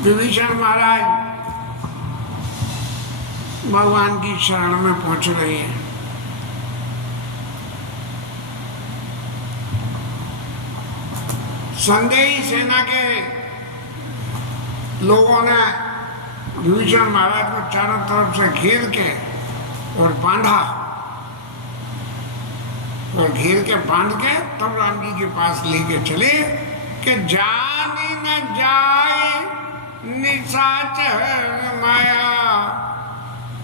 विभीषण महाराज भगवान की शरण में पहुंच रहे हैं। संदेही सेना के लोगों ने विभीषण महाराज को चारों तरफ से घेर के और बांधा, और घेर के बांध के तब राम जी के पास लेके चले कि जानी न जाए निशाचर माया,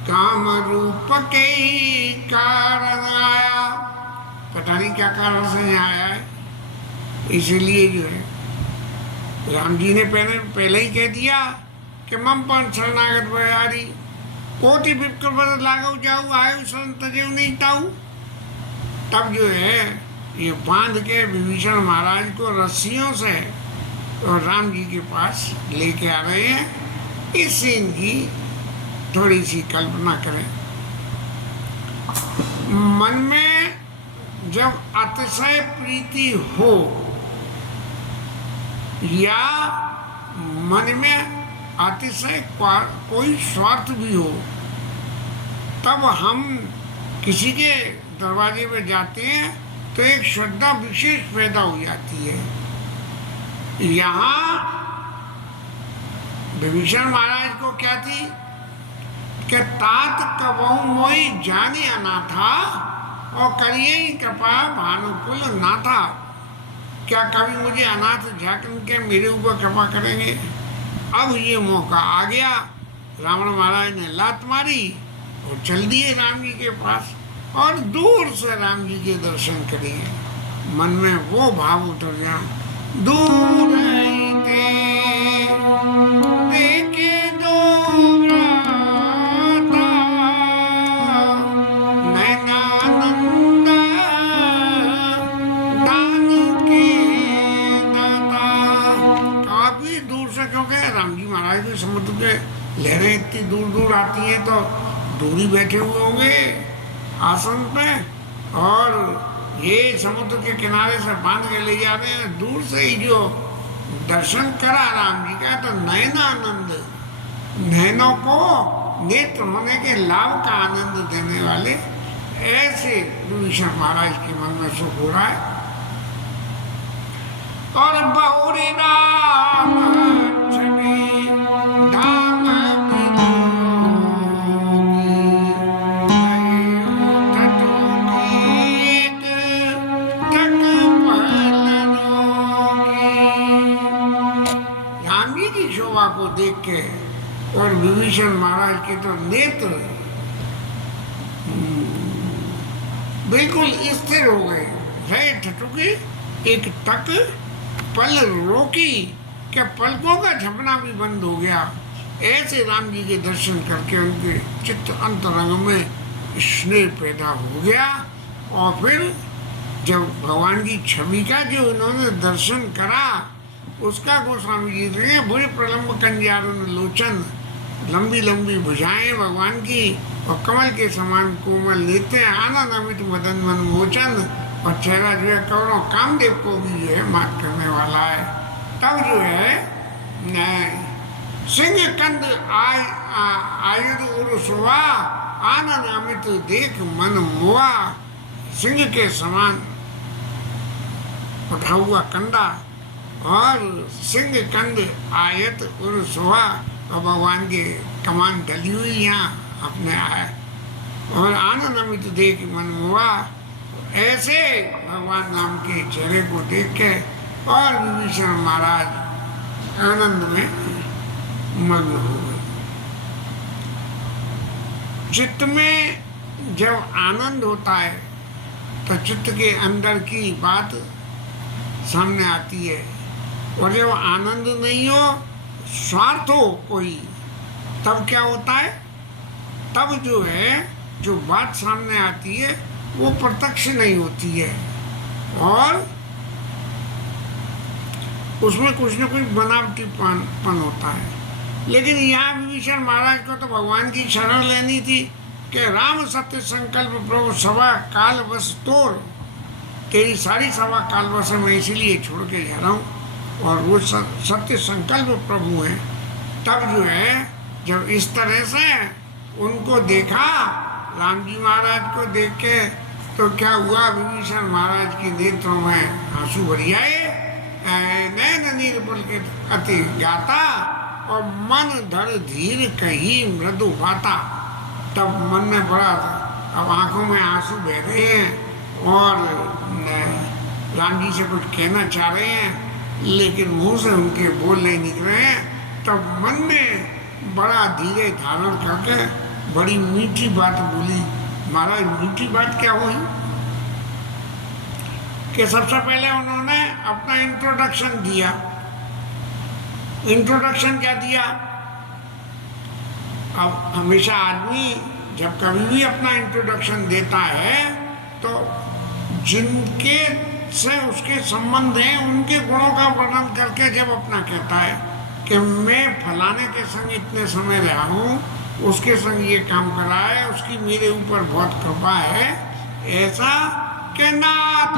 काम रूप के ही कारण आया। पता नहीं क्या कारण से यहाँ आया है, इसीलिए जो है राम जी ने पहले ही कह दिया कि मम पण शरणागत भयारी, कोटि विप्र लागू जाऊ आयु शरण तजेऊ नहीं ताऊ। तब जो है ये बांध के विभीषण महाराज को रस्सियों से और राम जी के पास लेके आ रहे हैं। इस सीन की थोड़ी सी कल्पना करें। मन में जब अतिशय प्रीति हो या मन में अतिशय कोई स्वार्थ भी हो, तब हम किसी के दरवाजे पे जाते हैं तो एक श्रद्धा विशेष पैदा हो जाती है। यहाँ विभीषण महाराज को क्या थी कि तात कबहु मोई जाने अनाथा और करिए ही कृपा भानुकुल नाथा। क्या कभी मुझे अनाथ झाकन के मेरे ऊपर कृपा करेंगे? अब ये मौका आ गया। रावण महाराज ने लात मारी और चल दिए राम जी के पास, और दूर से राम जी के दर्शन करेंगे। मन में वो भाव उतर गया, दूर देखे समुद्र के लहरें इतनी दूर दूर आती हैं तो दूरी बैठे हुए होंगे आसन पे, और ये समुद्र के किनारे से बांध के ले जा रहे हैं। दूर से ही जो दर्शन करा राम जी का तो नयनानंद, नयनों को नेत्र होने के लाभ का आनंद देने वाले ऐसे विभीषण महाराज के मन में सुख हो रहा है। और बहुरी राम छवि को देख के और विभीषण महाराज के तो नेत्र बिल्कुल स्थिर हो गए। रहे ठटुके एक तक पल रोकी के पलकों का झपना भी बंद हो गया। ऐसे राम जी के दर्शन करके उनके चित्त अंतरंग में स्नेह पैदा हो गया। और फिर जब भगवान की छवि का जो उन्होंने दर्शन करा, उसका गोस्वामी जी ने बुरे प्रलंब कंजारुन लोचन, लंबी लंबी भुजाएं भगवान की और कमल के समान कोमल नेत्र, आनंद अमित मदन मन मोचन, और चेहरा जो है करोड़ों कामदेव को भी जो है मात करने वाला है। तब जो है सिंह कंद आयुध उर्सवा, आनंद अमित देख मन मोआ। सिंह के समान उठा हुआ कंधा और सिंह कंद आयत और सोहा, और भगवान के कमान डली हुई यहाँ अपने आए, और आनंद अमित देख मन हुआ। ऐसे भगवान राम के चेहरे को देख के और विभीषण महाराज आनंद में मग्न हो गए। चित्त में जब आनंद होता है तो चित्त के अंदर की बात सामने आती है, और जब आनंद नहीं हो, स्वार्थ हो कोई, तब क्या होता है? तब जो है जो बात सामने आती है वो प्रत्यक्ष नहीं होती है, और उसमें कुछ न कुछ बनावटीपन होता है। लेकिन यहाँ विभीषण महाराज को तो भगवान की शरण लेनी थी कि राम सत्य संकल्प प्रभु सभा काल बस तोड़, तेरी सारी सभा काल बस मैं इसीलिए छोड़ के जा रहा हूँ। और वो सत्य संकल्प प्रभु हैं, तब जो है जब इस तरह से उनको देखा, राम जी महाराज को देख के, तो क्या हुआ, विभीषण महाराज के नेत्रों में आंसू भर आए, नैन नीर पुलकित अति गाता, और मन धर धीर कही मृदु बाता। तब मन में बड़ा, अब आंखों में आंसू बह रहे हैं और राम जी से कुछ कहना चाह रहे हैं, लेकिन मुंह से उनके बोल नहीं निकल रहे हैं। तब मन में बड़ा धीरे धारण करके बड़ी मीठी बात बोली। महाराज मीठी बात क्या हुई कि सबसे पहले उन्होंने अपना इंट्रोडक्शन दिया। इंट्रोडक्शन क्या दिया? अब हमेशा आदमी जब कभी भी अपना इंट्रोडक्शन देता है तो जिनके से उसके संबंध हैं उनके गुणों का वर्णन करके जब अपना कहता है कि मैं फलाने के संग इतने समय रहा हूँ, उसके संग ये काम करा है, उसकी मेरे ऊपर बहुत कृपा है, ऐसा के नाथ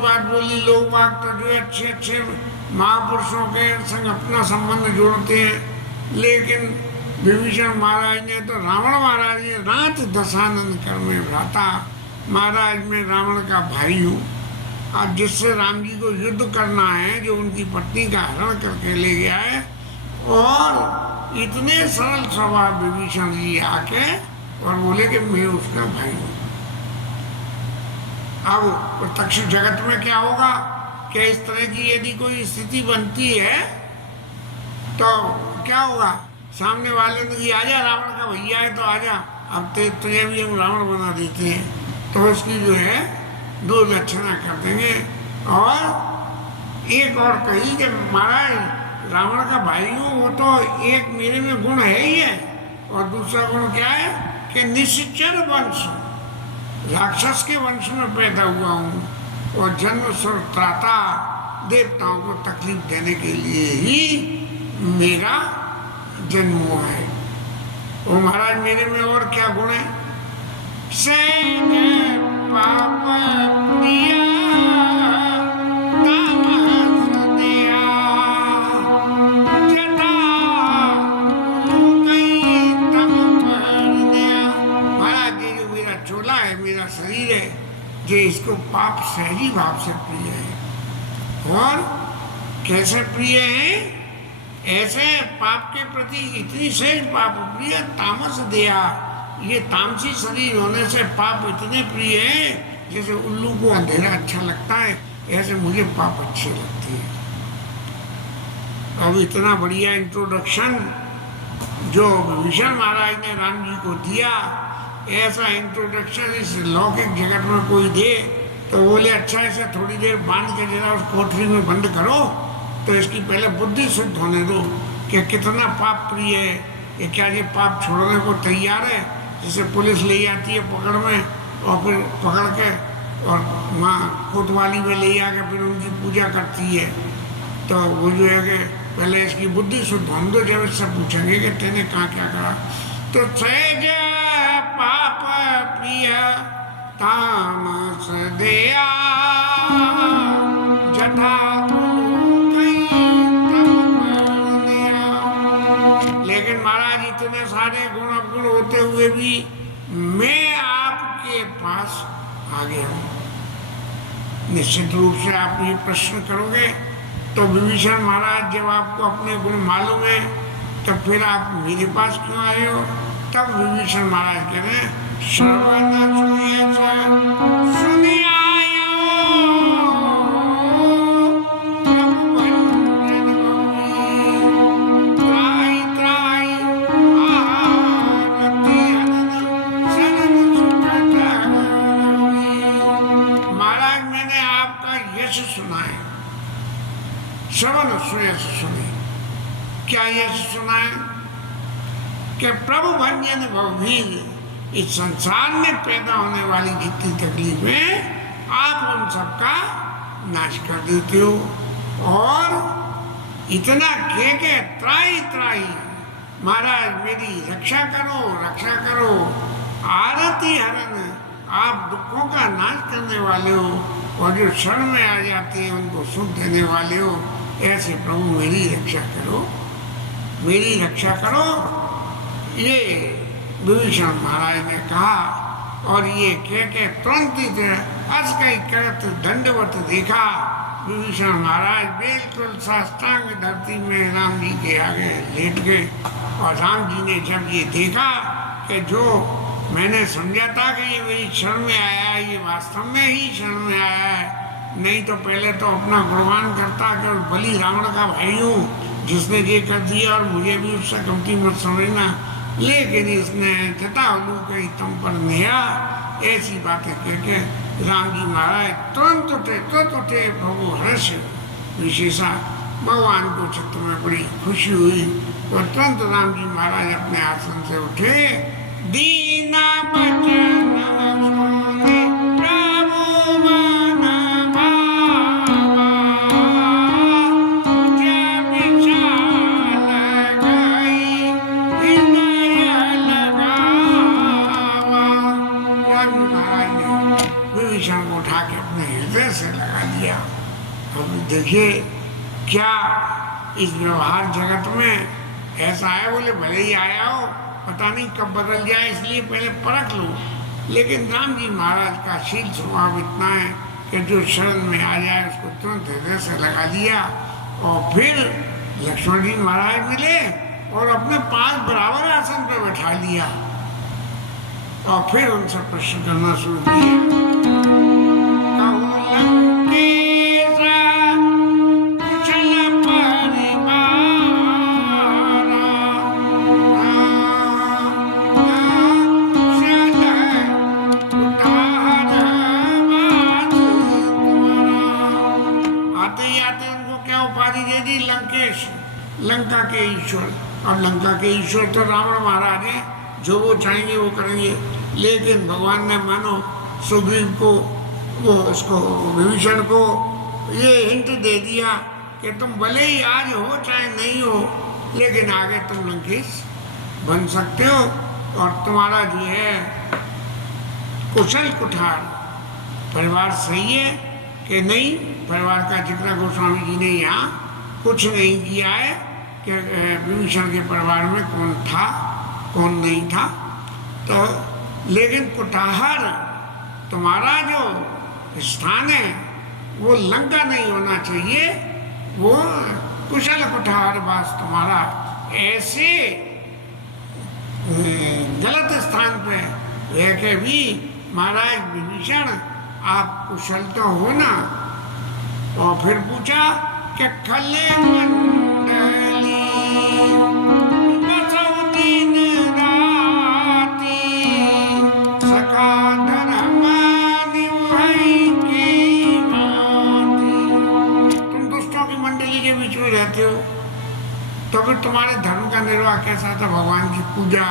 बात बोली। लोग बात तो जो अच्छे अच्छे महापुरुषों के संग अपना संबंध जोड़ते हैं, लेकिन विभीषण महाराज ने तो रावण महाराज ने रात दशानन कर में भ्राता, महाराज में रावण का भाई हूँ, और जिससे राम जी को युद्ध करना है, जो उनकी पत्नी का हरण करके ले गया है, और इतने सरल स्वभाव विभीषण जी आके और बोले कि मैं उसका भाई हूँ। अब प्रत्यक्ष जगत में क्या होगा कि इस तरह की यदि कोई स्थिति बनती है तो क्या होगा, सामने वाले ने कि आजा रावण का भैया है तो आजा, अब तुझे भी हम रावण बना देते हैं, तो उसकी जो है दुर्दक्षिणा कर देंगे। और एक और कही कि महाराज रावण का भाई हूँ, वो तो एक मेरे में गुण है ही है, और दूसरा गुण क्या है कि निश्चर वंश, राक्षस के वंश में पैदा हुआ हूँ, और जन्म स्वर त्राता, देवताओं को तकलीफ देने के लिए ही मेरा जन्म हुआ है। वो महाराज मेरे में और क्या गुण है? पाप प्रिया शरीर है जो इसको पाप सहजी भाव से प्रिय है। और कैसे प्रिय है? ऐसे पाप के प्रति इतनी सहज पाप प्रिय तामस दया, ये तामसी शरीर होने से पाप इतने प्रिय है, जैसे उल्लू को अंधेरा अच्छा लगता है, ऐसे मुझे पाप अच्छे लगते हैं। अब इतना बढ़िया इंट्रोडक्शन जो विभीषण महाराज ने राम जी को दिया, ऐसा इंट्रोडक्शन इस लौकिक जगत में कोई दे तो बोले अच्छा इसे थोड़ी देर बांध के जरा उस कोठरी में बंद करो, तो इसकी पहले बुद्धि शुद्ध होने दो कि कितना पाप प्रिय है, ये क्या ये पाप छोड़ने को तैयार है। जैसे पुलिस ले जाती है पकड़ में, और फिर पकड़ के और वहाँ कोतवाली में ले आके फिर उनकी पूजा करती है, तो वो जो है कि पहले इसकी बुद्धि शुद्ध होने दो, जब इससे पूछेंगे कि तेने कहाँ क्या करा, तो सहज पाप प्रिय तामस दया जटा। लेकिन महाराज इतने सारे गुण अवगुण होते हुए भी मैं आपके पास आ गया हूँ। निश्चित रूप से आप ये प्रश्न करोगे तो विभीषण महाराज जब आपको अपने गुण मालूम है तो फिर आप मेरे पास क्यों आए हो? तब विभीषण महाराज कह रहे हैं श्रवण सुनि आयो त्राहि त्राहि आरती शरण सुखद। महाराज मैंने आपका यश सुना है, श्रवण सुयश सुने। क्या यश सुना है कि प्रभु भंजन भवभीर, इस संसार में पैदा होने वाली जितनी तकलीफें आप उन सबका नाश कर देते हो, और इतना कह के त्राई त्राई, महाराज मेरी रक्षा करो, रक्षा करो। आरती हरण, आप दुखों का नाश करने वाले हो और जो क्षण में आ जाते हैं उनको सुख देने वाले हो। ऐसे प्रभु मेरी रक्षा करो, मेरी रक्षा करो। ये विभीषण महाराज ने कहा और ये कह के तुरंत ही अस कई करत दंडवत देखा। विभीषण महाराज बिल्कुल साष्टांग धरती में राम जी के आगे लेट गए और राम जी ने जब ये देखा कि जो मैंने समझा था कि ये मेरी क्षण में आया है, ये वास्तव में ही क्षण में आया है। नहीं तो पहले तो अपना गुणगान करता कि बलि रावण का भाई हूँ जिसने ये कर दिया और मुझे भी उससे कमती मत समझना। लेकिन इसने जटावलू कही तुम पर नया, ऐसी बातें कह के राम जी महाराज तुरंत उठे प्रभु हर्ष विशेषा। भगवान को चित्त में बड़ी खुशी हुई और तुरंत राम जी महाराज अपने आसन से उठे। दीना बचन सुने प्रभु मन भावा, जब चाल गई हृदय लगावा। राम जी महाराज ने विभीषण को उठा के अपने हृदय से लगा दिया। अब देखिए क्या इस व्यवहार जगत में ऐसा है, बोले भले ही आया हो पता नहीं कब बदल जाए, इसलिए पहले परख लो। लेकिन राम जी महाराज का शील स्वभाव इतना है कि जो शरण में आ जाए उसको तुरंत हृदय से लगा दिया। और फिर लक्ष्मण जी महाराज मिले और अपने पास बराबर आसन पर बैठा लिया और फिर उनसे प्रश्न करना शुरू किया। लंका के ईश्वर, और लंका के ईश्वर तो रावण महाराज हैं, जो वो चाहेंगे वो करेंगे। लेकिन भगवान ने मानो सुग्रीव को, वो उसको विभीषण को ये हिंट दे दिया कि तुम भले ही आज हो चाहे नहीं हो, लेकिन आगे तुम लंकेश बन सकते हो और तुम्हारा जो है कुशल कुठार परिवार सही है कि नहीं। परिवार का जिक्र गोस्वामी जी ने यहाँ कुछ नहीं किया है कि विभीषण के परिवार में कौन था कौन नहीं था। तो लेकिन कुठार तुम्हारा जो स्थान है वो लंका नहीं होना चाहिए, वो कुशल कुठार वास तुम्हारा ऐसे गलत स्थान पे है कि भी महाराज विभीषण आप कुशल तो हो ना। और फिर पूछा कि खले मंडली बसौ दिन राती, सखा धर्म निभाई की भांति। तुम दुष्टों की मंडली के बीच में रहते हो तो फिर तुम्हारे धर्म का निर्वाह कैसा था? भगवान की पूजा,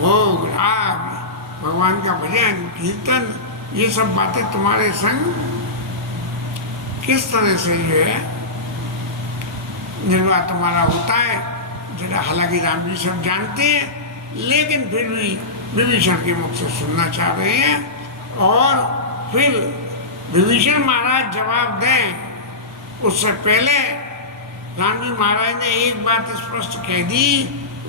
भोग, राग, भगवान का भजन कीर्तन, ये सब बातें तुम्हारे संग किस तरह से जो है निर्वाह तुम्हारा होता है। जरा हालांकि राम जी सब जानते हैं, लेकिन फिर भी विभीषण के मुख से सुनना चाह रहे हैं। और फिर विभीषण महाराज जवाब दें उससे पहले राम जी महाराज ने एक बात स्पष्ट कह दी,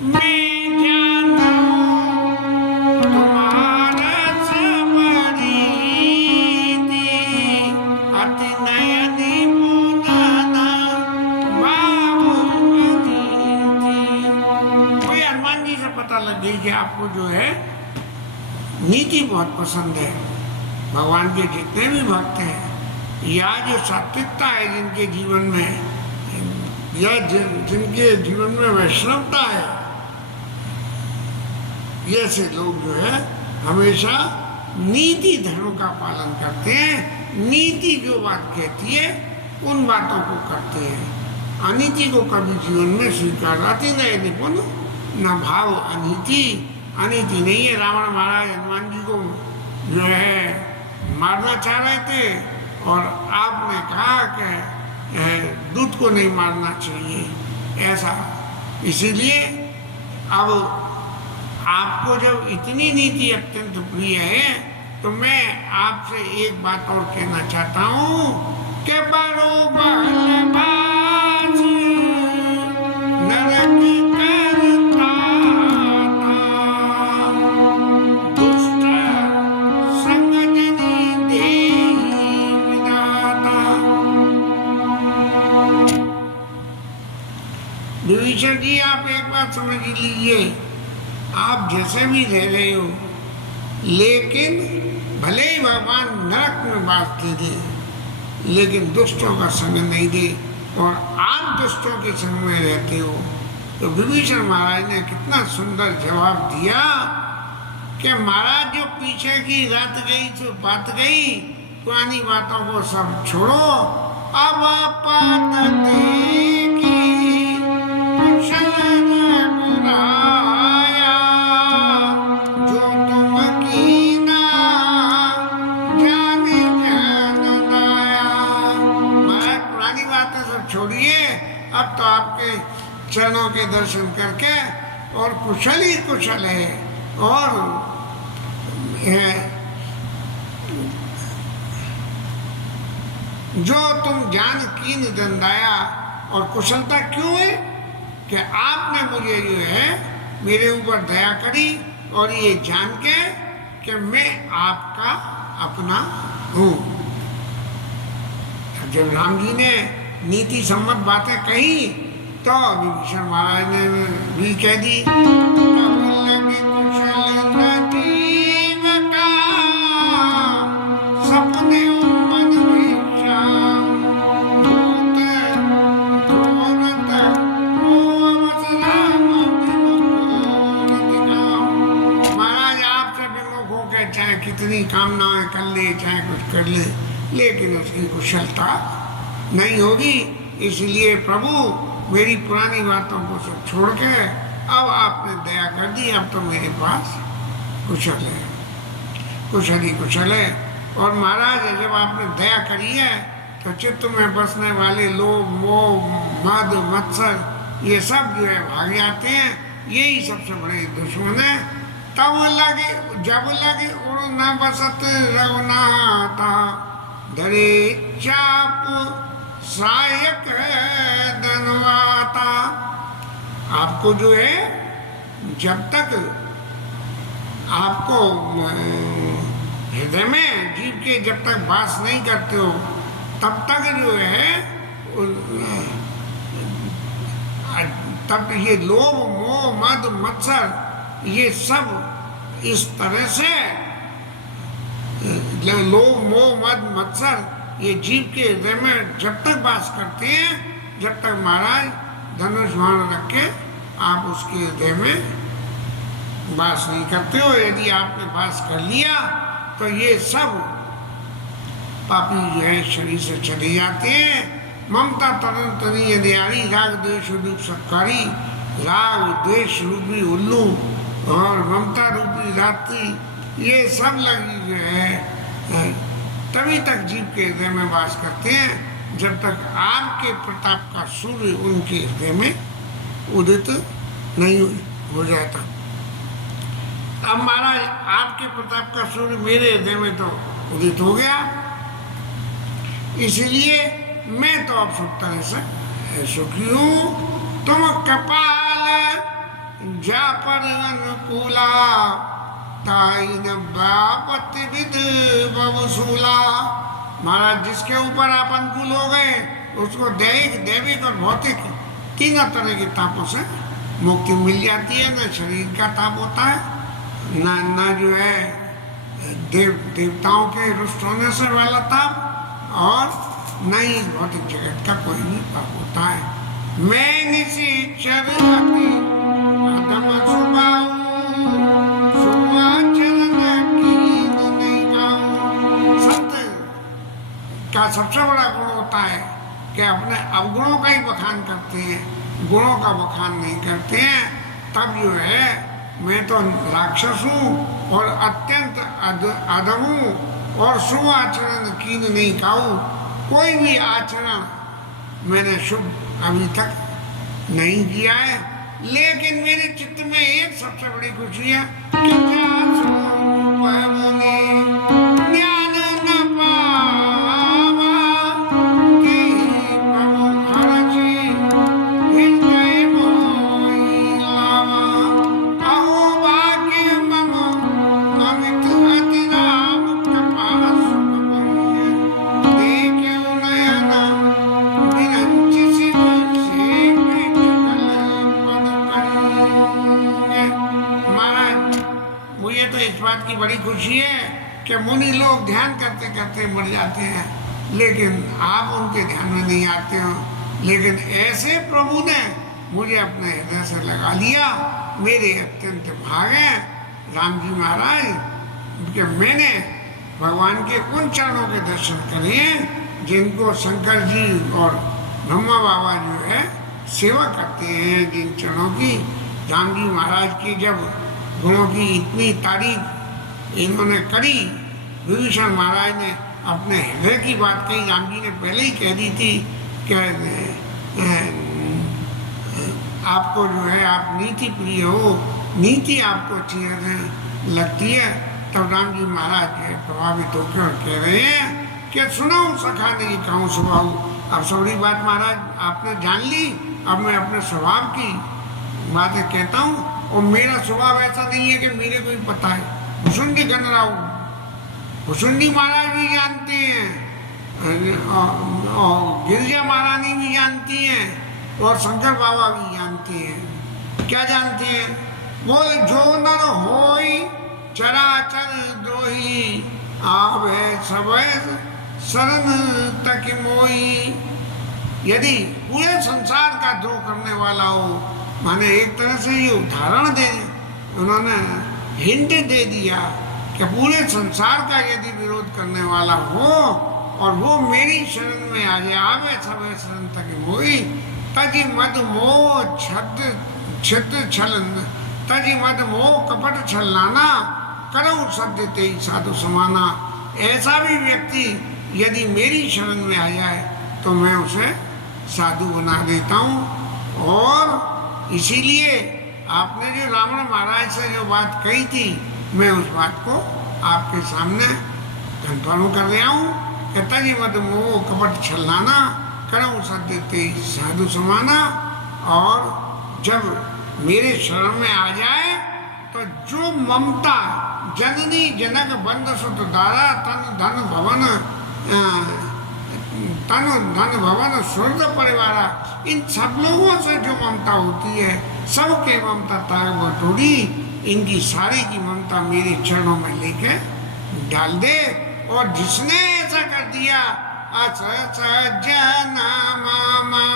मैं जानता हूं तुम्हारा सब रीति, अति नयनी मुदाना बाबू अतिथि। कोई हनुमान जी से पता लग गई कि आपको जो है नीति बहुत पसंद है। भगवान के जितने भी भक्त हैं या जो सात्विकता है जिनके जीवन में, या जिनके जीवन में वैष्णवता है, ऐसे लोग जो है हमेशा नीति धर्म का पालन करते हैं। नीति जो बात कहती है उन बातों को करते हैं। अनीति को कभी जीवन में स्वीकाराती नहीं, निपुण न भाव अनीति। अनीति नहीं है। रावण महाराज हनुमान जी को जो है मारना चाह रहे थे और आपने कहा कि दूत खुद को नहीं मारना चाहिए, ऐसा। इसीलिए अब आपको जब इतनी नीति अत्यंत प्रिय है तो मैं आपसे एक बात और कहना चाहता हूँ कि बरोबर नरक करता दुष्ट संग जनि देहि विधाता। विभीषण जी, आप एक बात समझ लीजिए, आप जैसे भी रह रहे हो, लेकिन भले ही भगवान नरक में बात दे दे, लेकिन दुष्टों का संग नहीं दे, और आप दुष्टों के संग में रहते हो। तो विभीषण महाराज ने कितना सुंदर जवाब दिया कि महाराज, जो पीछे की रात गई तो बात गई, पुरानी बातों को सब छोड़ो, अब पत देखी कुशल बुराया, जो तुम कीना जाने जन दाया। महाराज, पुरानी बातें सब छोड़िए, अब तो आपके चरणों के दर्शन करके और कुशल ही कुशल है, और जो तुम जान कीन दंदाया। और कुशलता क्यों है कि आपने मुझे जो है मेरे ऊपर दया करी, और ये जान के कि मैं आपका अपना हूँ। जब राम जी ने नीति सम्मत बातें कही तो विभीषण महाराज ने भी कह दी, सपने चाहे कितनी कामनाएं कर ले, चाहे कुछ कर ले, लेकिन उसकी कुशलता नहीं होगी। इसलिए प्रभु, मेरी पुरानी बातों को सब छोड़ के अब आपने दया कर दी, अब तो मेरे पास कुशल है, कुशल ही कुशल है। और महाराज, जब आपने दया करी है तो चित्त में बसने वाले लोभ, मोह, मद, मत्सर, ये सब जो है भाग जाते हैं। यही सबसे बड़े दुश्मन है। तब लगे, जब लगे उड़ न बसत रघुनाथा, धरे चाप सायक धनवाता। आपको जो है, जब तक आपको हृदय में जीव के जब तक वास नहीं करते हो, तब तक जो है तब ये लोभ, मोह, मद, मत्सर, ये सब इस तरह से लोभ, मोह, मद, मत्सर ये जीव के हृदय में जब तक वास करते हैं, जब तक महाराज धनुष बाण रख के आप उसके हृदय में वास नहीं करते हो। यदि आपने वास कर लिया तो ये सब पापी जो है शरीर से चले जाते हैं। ममता तरन तनीय न्यारी, राग द्वेष रूप सत्कारी, राग द्वेष रूपी उल्लू और ममता रूपी रात्रि, ये सब लगी जो है तभी तक जीव के हृदय में वास करते हैं, जब तक आपके प्रताप का सूर्य उनके हृदय में उदित नहीं हो जाता। अब महाराज, आपके प्रताप का सूर्य मेरे हृदय में तो उदित हो गया, इसलिए मैं तो अब सब तरह से सुखी हूँ। तुम कपाल जा पर अनुकूला, ताई न बापत विद बवसूला। महाराज, जिसके ऊपर आप अनुकूल हो गए, उसको दैहिक, दैविक और भौतिक तीनों तरह के तापों से मुक्ति मिल जाती है। न शरीर का ताप होता है, न जो है देवताओं के रुष्ट होने से वाला ताप, और न ही भौतिक जगत का कोई भी पाप होता है। मैं निश्चर अति अधम सुभाऊ, सत्य का सबसे बड़ा गुण होता है कि अपने अवगुणों का ही बखान करते हैं, गुणों का बखान नहीं करते हैं। तब जो है मैं तो राक्षस हूँ और अत्यंत अधम हूँ, और शुभ आचरण कीन नहीं खाऊँ। कोई भी आचरण मैंने शुभ अभी तक नहीं किया है, लेकिन मेरे चित्त में एक सबसे बड़ी खुशी है कि ज्ञान न पावा कि प्रभु हरषि हृदय मोहि लावा। अहो भाग्य मम अमित अति राम कृपा सुख पुण्य देखियो नयन विरंचि शिव सेवित कल पद कन्य। महाराज, मुझे तो इस बात की बड़ी खुशी है कि मुनि लोग ध्यान करते करते मर जाते हैं, लेकिन आप उनके ध्यान में नहीं आते हो। लेकिन ऐसे प्रभु ने मुझे अपने हृदय से लगा लिया, मेरे अत्यंत भाग हैं राम जी महाराज कि मैंने भगवान के उन चरणों के दर्शन करे हैं जिनको शंकर जी और ब्रह्मा बाबा जो है सेवा करते हैं, जिन चरणों की। राम जी महाराज की जब गुणों की इतनी तारीफ इन्होंने करी, विभीषण महाराज ने अपने हृदय की बात कही। राम जी ने पहले ही कह दी थी कि आपको जो है, आप नीति प्रिय हो, नीति आपको अच्छी लगती है। तब राम जी महाराज जो है प्रभावित होकर कह रहे हैं कि सुनाऊं सखा नहीं कहूँ स्वभाव। अब सौरी बात महाराज आपने जान ली, अब मैं अपने स्वभाव की बातें कहता हूँ। और मेरा स्वभाव ऐसा नहीं है कि मेरे को ही पता है, भुसुंडी गणराव भुसुंडी महाराज भी जानते हैं और गिरिजा महारानी भी जानती हैं और शंकर बाबा भी जानते हैं। क्या जानते हैं? बोले जो नर होई चराचर द्रोही आवे सबे शरण तक मोई। यदि पूरे संसार का द्रोह करने वाला हो, माने एक तरह से ये उदाहरण दे, उन्होंने हिंट दे दिया कि पूरे संसार का यदि विरोध करने वाला हो और वो मेरी शरण में आ जाए, आवे सबे शरण तक मोई। तजी मद मोह छद छलन, तजी मद मोह कपट छलनाना, करऊ सत्य ते साधु समाना। ऐसा भी व्यक्ति यदि मेरी शरण में आ जाए तो मैं उसे साधु बना देता हूँ। और इसीलिए आपने जो रावण महाराज से जो बात कही थी, मैं उस बात को आपके सामने कन्फर्म कर रहा हूँ। कहता जी मत मोह कपट छलनाना, करऊँ सत्य ते साधु समाना। और जब मेरे शरण में आ जाए तो जो ममता जननी जनक बंद सुत दारा तन धन भवन स्वर्ग परिवारा, इन सब लोगों से जो ममता होती है, सबके ममता ताग बटोरी, इनकी सारी की ममता मेरे चरणों में लेके डाल दे। और जिसने ऐसा कर दिया, सजना मामा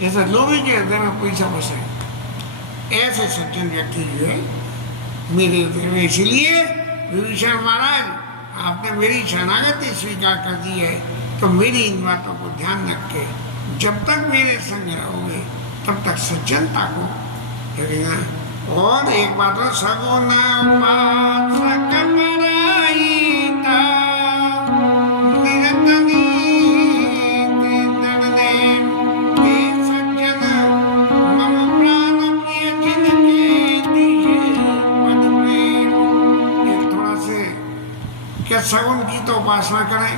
जैसा लोभी के हृदय में पैसा बसा है, ऐसे सज्जन व्यक्ति जो है मेरे हृदय में। इसलिए विभीषण महाराज, आपने मेरी शरणागति स्वीकार कर दी है, तो मेरी इन बातों को ध्यान रख के जब तक मेरे संग रहोगे तब तक सज्जनता को करेगा। और एक बात हो, सगुन सगुन की तो उपासना करें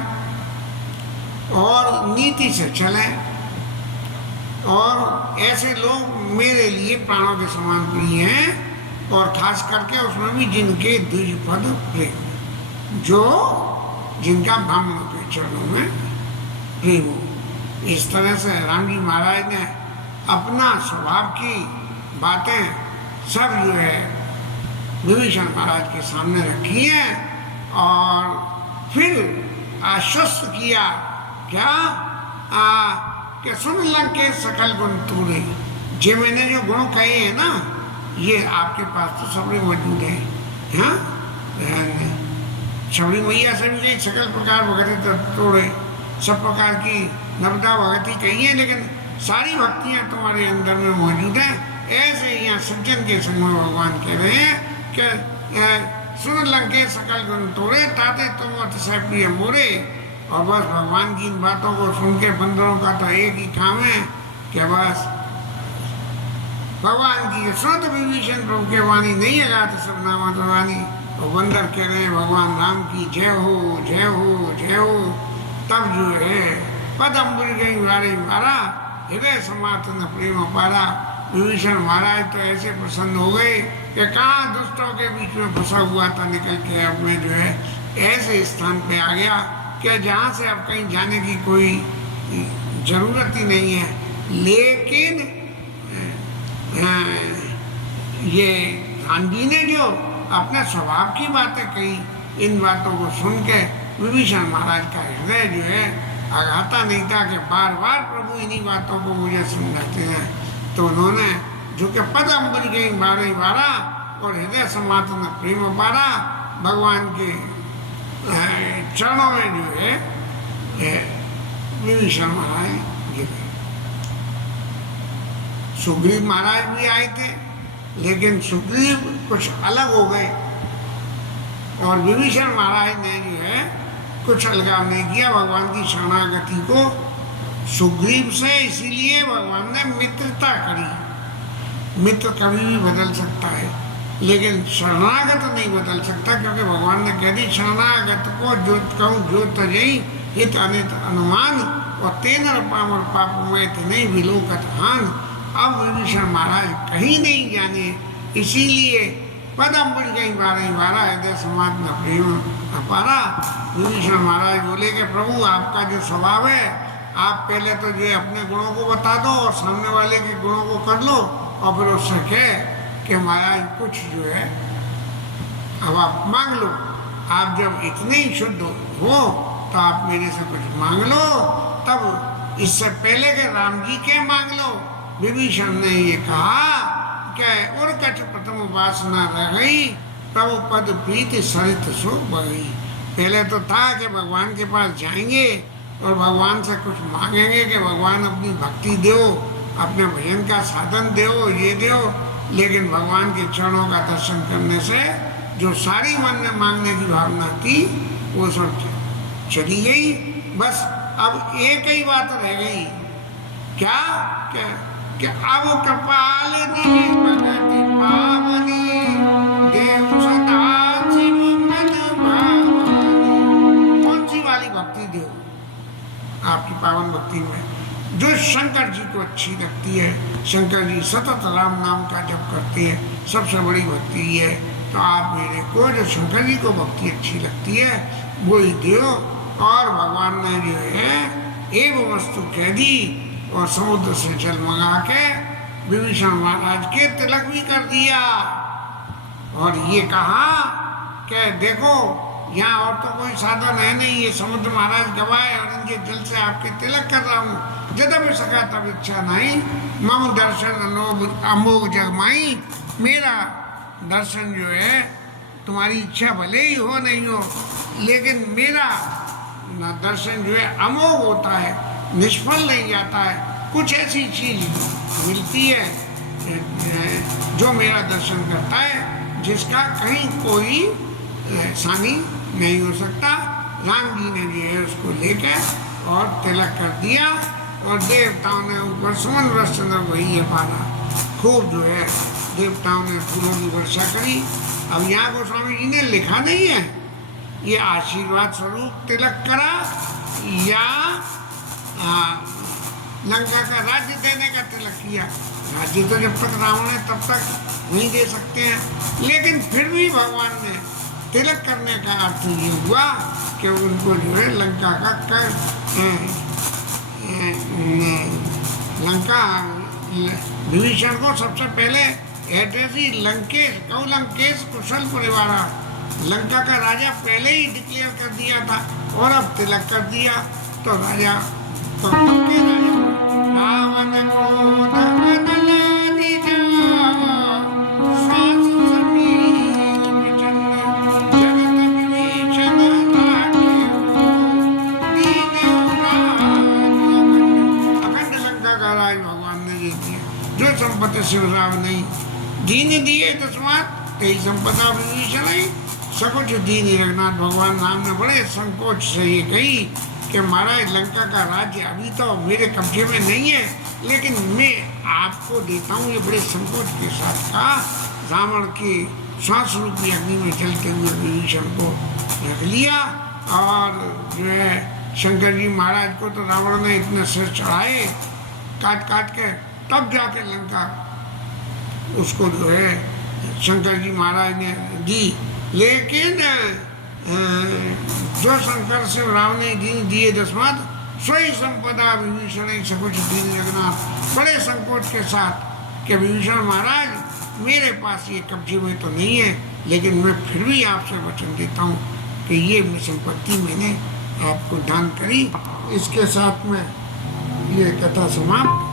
और नीति से चलें। और ऐसे लोग मेरे लिए प्राणों के समान प्रिय हैं, और खास करके उसमें भी जिनके द्विजपद प्रेम, जो जिनका ब्राह्मणों के चरणों में प्रेम हो। इस तरह से राम जी महाराज ने अपना स्वभाव की बातें सब जो है विभीषण महाराज के सामने रखी हैं। और फिर आश्वस्त किया क्या कि सुन लंके सकल गुण तूरे। जे मैंने जो गुण कहे हैं ना, ये आपके पास तो सबरी मौजूद है। हाँ, सबरी मैया से भी कही सकल प्रकार भगति तोड़े, सब प्रकार की नवदा भगति कही है, लेकिन सारी भक्तियां तुम्हारे अंदर में मौजूद हैं। ऐसे यहाँ सज्जन के संग में भगवान कह रहे हैं कि सुन लंके सकल गुण तोड़े ताते तुम अतिशय प्रिय मोरे। और बस भगवान की इन बातों को सुन के बंदरों का तो एक ही काम है कि बस भगवान की सुन तो विभीषण प्रभु के वाणी नहीं लगा तो सब नामा तो वाणी। और बंदर कह रहे हैं भगवान राम की जय हो जय हो जय हो। तब जो है पद अम्बुज गई वारे मारा हृदय समात न प्रेम पारा। विभीषण महाराज तो ऐसे प्रसन्न हो गए कि कहाँ दुष्टों के बीच में फंसा हुआ था निकल के अब मैं जो है ऐसे स्थान पे आ गया कि जहाँ से अब कहीं जाने की कोई जरूरत ही नहीं है। लेकिन ये राम जी ने जो अपने स्वभाव की बातें कही इन बातों को सुन के विभीषण महाराज का हृदय जो है आघाता नहीं था कि बार बार प्रभु इन्हीं बातों को मुझे समझाते हैं। तो उन्होंने जो कि पद अम्बुज गई बारह बारा और हृदय समात में प्रेम पारा भगवान के चरणों में जो है विभीषण महाराज गिरे। सुग्रीव महाराज भी आए थे लेकिन सुग्रीव कुछ अलग हो गए और विभीषण महाराज ने जो है कुछ अलगाव नहीं किया भगवान की शरणागति को। सुग्रीव से इसीलिए भगवान ने मित्रता करी। मित्र कभी भी बदल सकता है लेकिन शरणागत नहीं बदल सकता, क्योंकि भगवान ने कह दी शरणागत को जो कहूँ जो तजई हित अनित अनुमान और तेनर पामर पाप में नहीं विलोकत हान। अब विभीषण महाराज कहीं नहीं जाने इसीलिए पद अम्बुज गई बारह बारह हृदय समात न प्रेम अपारा। विभीषण महाराज बोले कि प्रभु आपका जो स्वभाव है आप पहले तो जो है अपने गुणों को बता दो और सामने वाले के गुणों को कर लो और फिर उससे कह कि महाराज कुछ जो है अब आप मांग लो। आप जब इतने ही शुद्ध हो तो आप मेरे से कुछ मांग लो। तब इससे पहले के राम जी के मांग लो। विभीषण ने ये कहा कि और कछ प्रथम वासना रह गई प्रभु पद प्रीति सरित सो बही। पहले तो था कि भगवान के पास जाएंगे और भगवान से कुछ मांगेंगे कि भगवान अपनी भक्ति दो, अपने भजन का साधन दो, ये दो। लेकिन भगवान के चरणों का दर्शन करने से जो सारी मन में मांगने की भावना थी वो सब चली गई। बस अब एक ही बात रह गई, क्या कि अब कृपाल भगति पावनी देव सदा शिव मन भावनी। कौन सी वाली भक्ति दो आपकी पावन भक्ति में जो शंकर जी को अच्छी लगती है। शंकर जी सतत राम नाम का जप करते हैं, सबसे बड़ी भक्ति है। तो आप मेरे को जो शंकर जी को भक्ति अच्छी लगती है वो ही दो। और भगवान ने जो है एवं वस्तु कह दी और समुद्र से जल मंगा के विभीषण महाराज के तिलक भी कर दिया। और ये कहा कि देखो यहाँ और तो कोई साधन है नहीं, ये समुद्र महाराज गवाए और इनके जल से आपके तिलक कर रहा हूँ। जब सका तब इच्छा नहीं मम दर्शन अमोघ जगमाई। मेरा दर्शन जो है तुम्हारी इच्छा भले ही हो नहीं हो लेकिन मेरा दर्शन जो है अमोघ होता है, निष्फल नहीं जाता है। कुछ ऐसी चीज मिलती है जो मेरा दर्शन करता है जिसका कहीं कोई हानि नहीं हो सकता। राम जी ने जो है उसको लेकर और तिलक कर दिया और देवताओं ने ऊपर सुमन वर्ष चंद्र वही है पाला। खूब जो है देवताओं ने फूलों की वर्षा करी। अब यहाँ गोस्वामी जी ने लिखा नहीं है ये आशीर्वाद स्वरूप तिलक करा या लंका का राज्य देने का तिलक किया। राज्य तो जब तक रावण है तब तक नहीं दे सकते हैं, लेकिन फिर भी भगवान ने तिलक करने का अर्थ ये हुआ कि उनको जो है लंका का कर लंका विभीषण को सबसे पहले एड्रेसी लंकेश कौ लंकेश कुशल परिवारा लंका का राजा पहले ही डिक्लेयर कर दिया था और अब तिलक कर दिया। तो राजा तो के राजा रावण क्रोध बदल दिजावा, श्वास समीर प्रचंड जगत विभीषण लागे दीन राज। अखंड लंका का राज जो संपत्ति शिवराव नहीं दीन दिए तस्मात कई संपदा विभीषण सकुच दीन रघुनाथ। भगवान राम ने बड़े संकोच से ये कही कि महाराज लंका का राज्य अभी तो मेरे कब्जे में नहीं है, लेकिन मैं आपको देता हूँ। ये बड़े संकोच के साथ कहा। रावण के श्वास रूपी अग्नि में चलते हुए विभीषण को रख लिया। और जो है शंकर जी महाराज को तो रावण ने इतने सिर चढ़ाए काट काट के, तब जाके लंका उसको जो है शंकर जी महाराज ने दी। लेकिन जो शंकर से राम ने दीन दिए दसमत स्वयं संपदा विभीषण सकुच दीन रघुनाथ। बड़े संकोच के साथ कि विभीषण महाराज मेरे पास ये कब्जे में तो नहीं है, लेकिन मैं फिर भी आपसे वचन देता हूँ कि ये संपत्ति मैंने आपको दान करी। इसके साथ में ये कथा समाप्त।